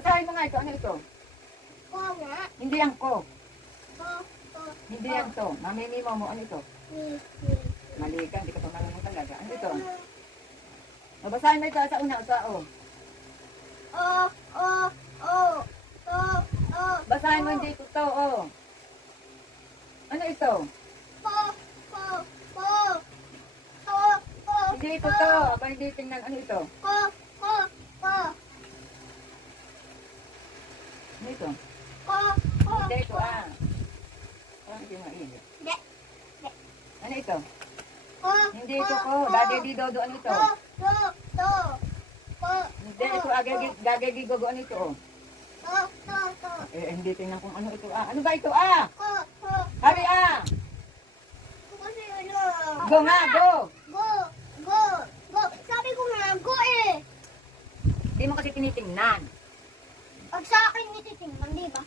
Basahin mo nga ito. Ano ito? Ko nga. Hindi yan ko. Ko. Hindi yan to. Mamimimo mo. Ano ito? Ni. Mali ka. Hindi ka pa marunong talaga. Ano ito? Basahin mo ito sa una. Sa o. Basahin mo hindi ito to. O. Ano ito? Hindi ito to. Aba hindi tingnan. Ano ito? Ano ito? Hindi ito ah. Parang hindi mainit. Ano ito? Hindi ito ko. Dade di dodo. Ano ito? Hindi ito ah. Gagagigogo. Ano ito oh? Hindi tingnan kung ano ito ah. Ano ba ito ah? Sabi ah. Go nga, go. Sabi ko nga, go eh. Hindi mo kasi tinitingnan. Pag sa akin ititingnan, di ba?